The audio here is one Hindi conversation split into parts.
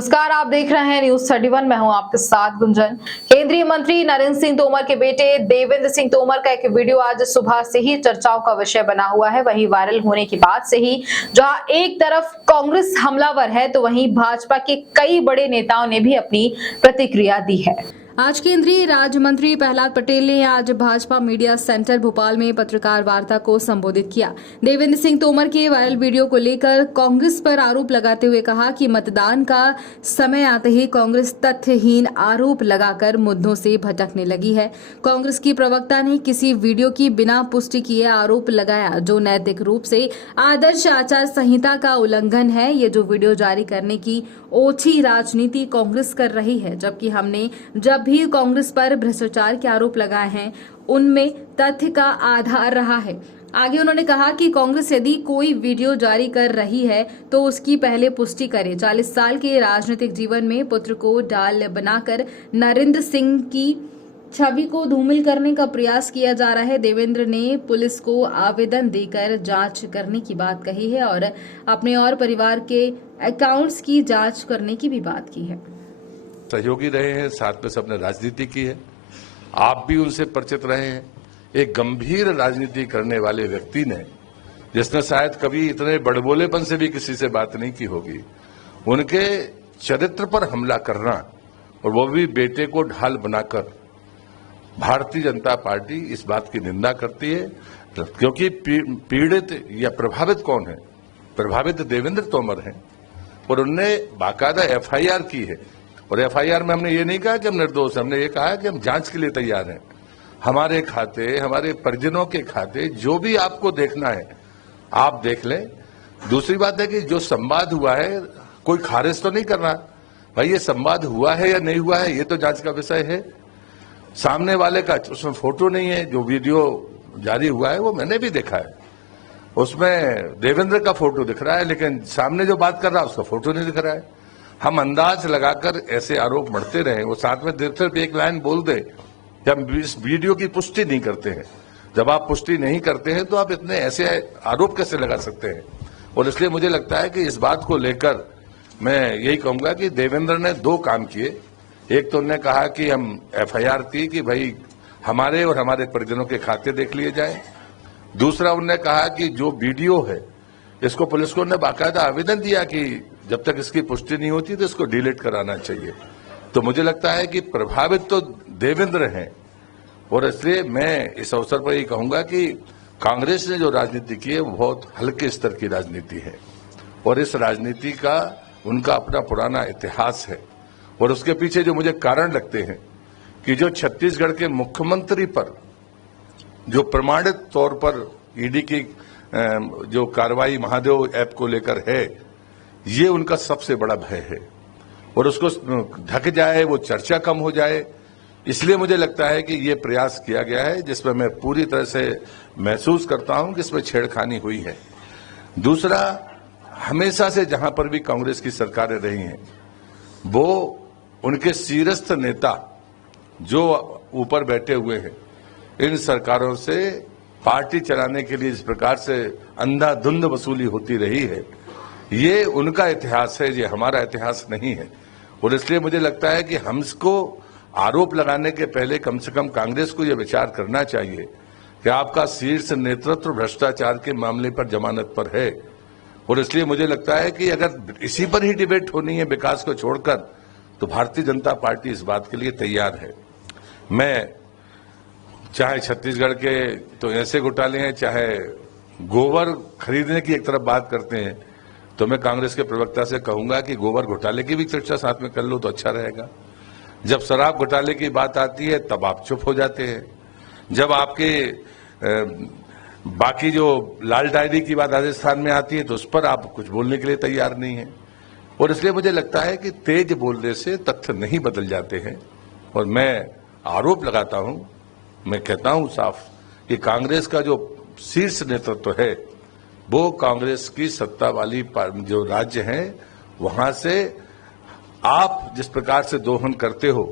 नमस्कार, आप देख रहे हैं न्यूज 31। मैं हूं आपके साथ गुंजन। केंद्रीय मंत्री नरेंद्र सिंह तोमर के बेटे देवेंद्र सिंह तोमर का एक वीडियो आज सुबह से ही चर्चाओं का विषय बना हुआ है। वहीं वायरल होने के बाद से ही जहां एक तरफ कांग्रेस हमलावर है तो वहीं भाजपा के कई बड़े नेताओं ने भी अपनी प्रतिक्रिया दी है। आज केंद्रीय राज्य मंत्री प्रहलाद पटेल ने आज भाजपा मीडिया सेंटर भोपाल में पत्रकार वार्ता को संबोधित किया। देवेंद्र सिंह तोमर के वायरल वीडियो को लेकर कांग्रेस पर आरोप लगाते हुए कहा कि मतदान का समय आते ही कांग्रेस तथ्यहीन आरोप लगाकर मुद्दों से भटकने लगी है। कांग्रेस की प्रवक्ता ने किसी वीडियो की बिना पुष्टि किए आरोप लगाया जो नैतिक रूप से आदर्श आचार संहिता का उल्लंघन है। ये जो वीडियो जारी करने की ओछी राजनीति कांग्रेस कर रही है, जबकि हमने जब भी कांग्रेस पर भ्रष्टाचार के आरोप लगाए हैं उनमें तथ्य का आधार रहा है। आगे उन्होंने कहा कि कांग्रेस यदि कोई वीडियो जारी कर रही है तो उसकी पहले पुष्टि करे। 40 साल के राजनीतिक जीवन में पुत्र को डाल बनाकर नरेंद्र सिंह की छवि को धूमिल करने का प्रयास किया जा रहा है। देवेंद्र ने पुलिस को आवेदन देकर जांच करने की बात कही है और अपने और परिवार के अकाउंट्स की जांच करने की भी बात की है। सहयोगी रहे हैं, साथ में सबने राजनीति की है, आप भी उनसे परिचित रहे हैं। एक गंभीर राजनीति करने वाले व्यक्ति ने, जिसने शायद कभी इतने बड़बोलेपन से भी किसी से बात नहीं की होगी, उनके चरित्र पर हमला करना और वो भी बेटे को ढाल बनाकर, भारतीय जनता पार्टी इस बात की निंदा करती है। क्योंकि पीड़ित या प्रभावित कौन है? प्रभावित देवेंद्र तोमर हैं और उनने बाकायदा एफआईआर की है। और एफआईआर में हमने ये नहीं कहा कि हम निर्दोष, हमने ये कहा कि हम जांच के लिए तैयार हैं। हमारे खाते, हमारे परिजनों के खाते जो भी आपको देखना है आप देख लें। दूसरी बात है कि जो संवाद हुआ है, कोई खारिज तो नहीं कर रहा भाई, ये संवाद हुआ है या नहीं हुआ है ये तो जांच का विषय है। सामने वाले का उसमें फोटो नहीं है, जो वीडियो जारी हुआ है वो मैंने भी देखा है, उसमें देवेंद्र का फोटो दिख रहा है लेकिन सामने जो बात कर रहा है उसका फोटो नहीं दिख रहा है। हम अंदाज लगाकर ऐसे आरोप मढ़ते रहे, वो साथ में सिर्फ एक लाइन बोल दे कि हम इस वीडियो की पुष्टि नहीं करते हैं। जब आप पुष्टि नहीं करते हैं तो आप इतने ऐसे आरोप कैसे लगा सकते हैं? और इसलिए मुझे लगता है कि इस बात को लेकर मैं यही कहूंगा कि देवेंद्र ने दो काम किए। एक तो उन्होंने कहा कि हम एफआईआर की कि भाई हमारे और हमारे परिजनों के खाते देख लिए जाए। दूसरा उन्होंने कहा कि जो वीडियो है इसको पुलिस को बाकायदा आवेदन दिया कि जब तक इसकी पुष्टि नहीं होती तो इसको डिलीट कराना चाहिए। तो मुझे लगता है कि प्रभावित तो देवेंद्र हैं और इसलिए मैं इस अवसर पर ये कहूंगा कि कांग्रेस ने जो राजनीति की है वो बहुत हल्के स्तर की राजनीति है और इस राजनीति का उनका अपना पुराना इतिहास है। और उसके पीछे जो मुझे कारण लगते हैं कि जो छत्तीसगढ़ के मुख्यमंत्री पर जो प्रमाणित तौर पर ईडी की जो कार्रवाई महादेव ऐप को लेकर है, ये उनका सबसे बड़ा भय है और उसको ढक जाए, वो चर्चा कम हो जाए, इसलिए मुझे लगता है कि ये प्रयास किया गया है जिसमें मैं पूरी तरह से महसूस करता हूं कि इसमें छेड़खानी हुई है। दूसरा, हमेशा से जहां पर भी कांग्रेस की सरकारें रही हैं वो उनके शीर्षस्थ नेता जो ऊपर बैठे हुए हैं, इन सरकारों से पार्टी चलाने के लिए जिस प्रकार से अंधाधुंध वसूली होती रही है, ये उनका इतिहास है, ये हमारा इतिहास नहीं है। और इसलिए मुझे लगता है कि हमको आरोप लगाने के पहले कम से कम कांग्रेस को यह विचार करना चाहिए कि आपका शीर्ष नेतृत्व भ्रष्टाचार के मामले पर जमानत पर है। और इसलिए मुझे लगता है कि अगर इसी पर ही डिबेट होनी है विकास को छोड़कर, तो भारतीय जनता पार्टी इस बात के लिए तैयार है। मैं चाहे छत्तीसगढ़ के तो ऐसे घोटाले हैं, चाहे गोबर खरीदने की एक तरफ बात करते हैं, तो मैं कांग्रेस के प्रवक्ता से कहूंगा कि गोबर घोटाले की भी चर्चा साथ में कर लो तो अच्छा रहेगा। जब शराब घोटाले की बात आती है तब आप चुप हो जाते हैं। जब आपके बाकी जो लाल डायरी की बात राजस्थान में आती है तो उस पर आप कुछ बोलने के लिए तैयार नहीं है। और इसलिए मुझे लगता है कि तेज बोलने से तथ्य नहीं बदल जाते हैं। और मैं आरोप लगाता हूं, मैं कहता हूं साफ कि कांग्रेस का जो शीर्ष नेतृत्व है वो कांग्रेस की सत्ता वाली जो राज्य हैं वहां से आप जिस प्रकार से दोहन करते हो,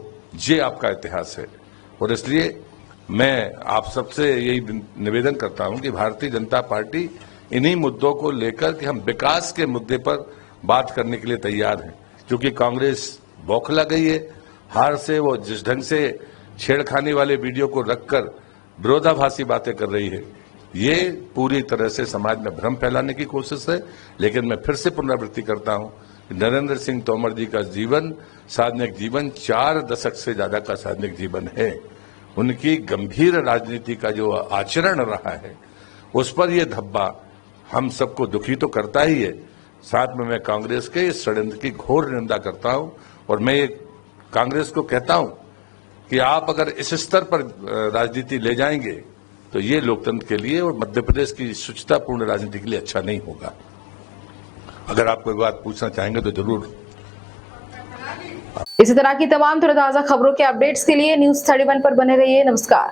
ये आपका इतिहास है। और इसलिए मैं आप सबसे यही निवेदन करता हूं कि भारतीय जनता पार्टी इन्हीं मुद्दों को लेकर कि हम विकास के मुद्दे पर बात करने के लिए तैयार हैं, क्योंकि कांग्रेस बौखला गई है हार से। वो जिस ढंग से छेड़खानी वाले वीडियो को रखकर विरोधाभासी बातें कर रही है, ये पूरी तरह से समाज में भ्रम फैलाने की कोशिश है। लेकिन मैं फिर से पुनरावृत्ति करता हूं कि नरेंद्र सिंह तोमर जी का जीवन, साधनिक जीवन 4 दशक से ज्यादा का साधनिक जीवन है। उनकी गंभीर राजनीति का जो आचरण रहा है, उस पर यह धब्बा हम सबको दुखी तो करता ही है। साथ में मैं कांग्रेस के इस षड्यंत्र की घोर निंदा करता हूं और मैं कांग्रेस को कहता हूं कि आप अगर इस स्तर पर राजनीति ले जाएंगे तो ये लोकतंत्र के लिए और मध्य प्रदेश की शुचितापूर्ण राजनीति के लिए अच्छा नहीं होगा। अगर आप कोई बात पूछना चाहेंगे तो जरूर। इसी तरह की तमाम ताजा खबरों के अपडेट्स के लिए न्यूज़ 31 पर बने रहिए। नमस्कार।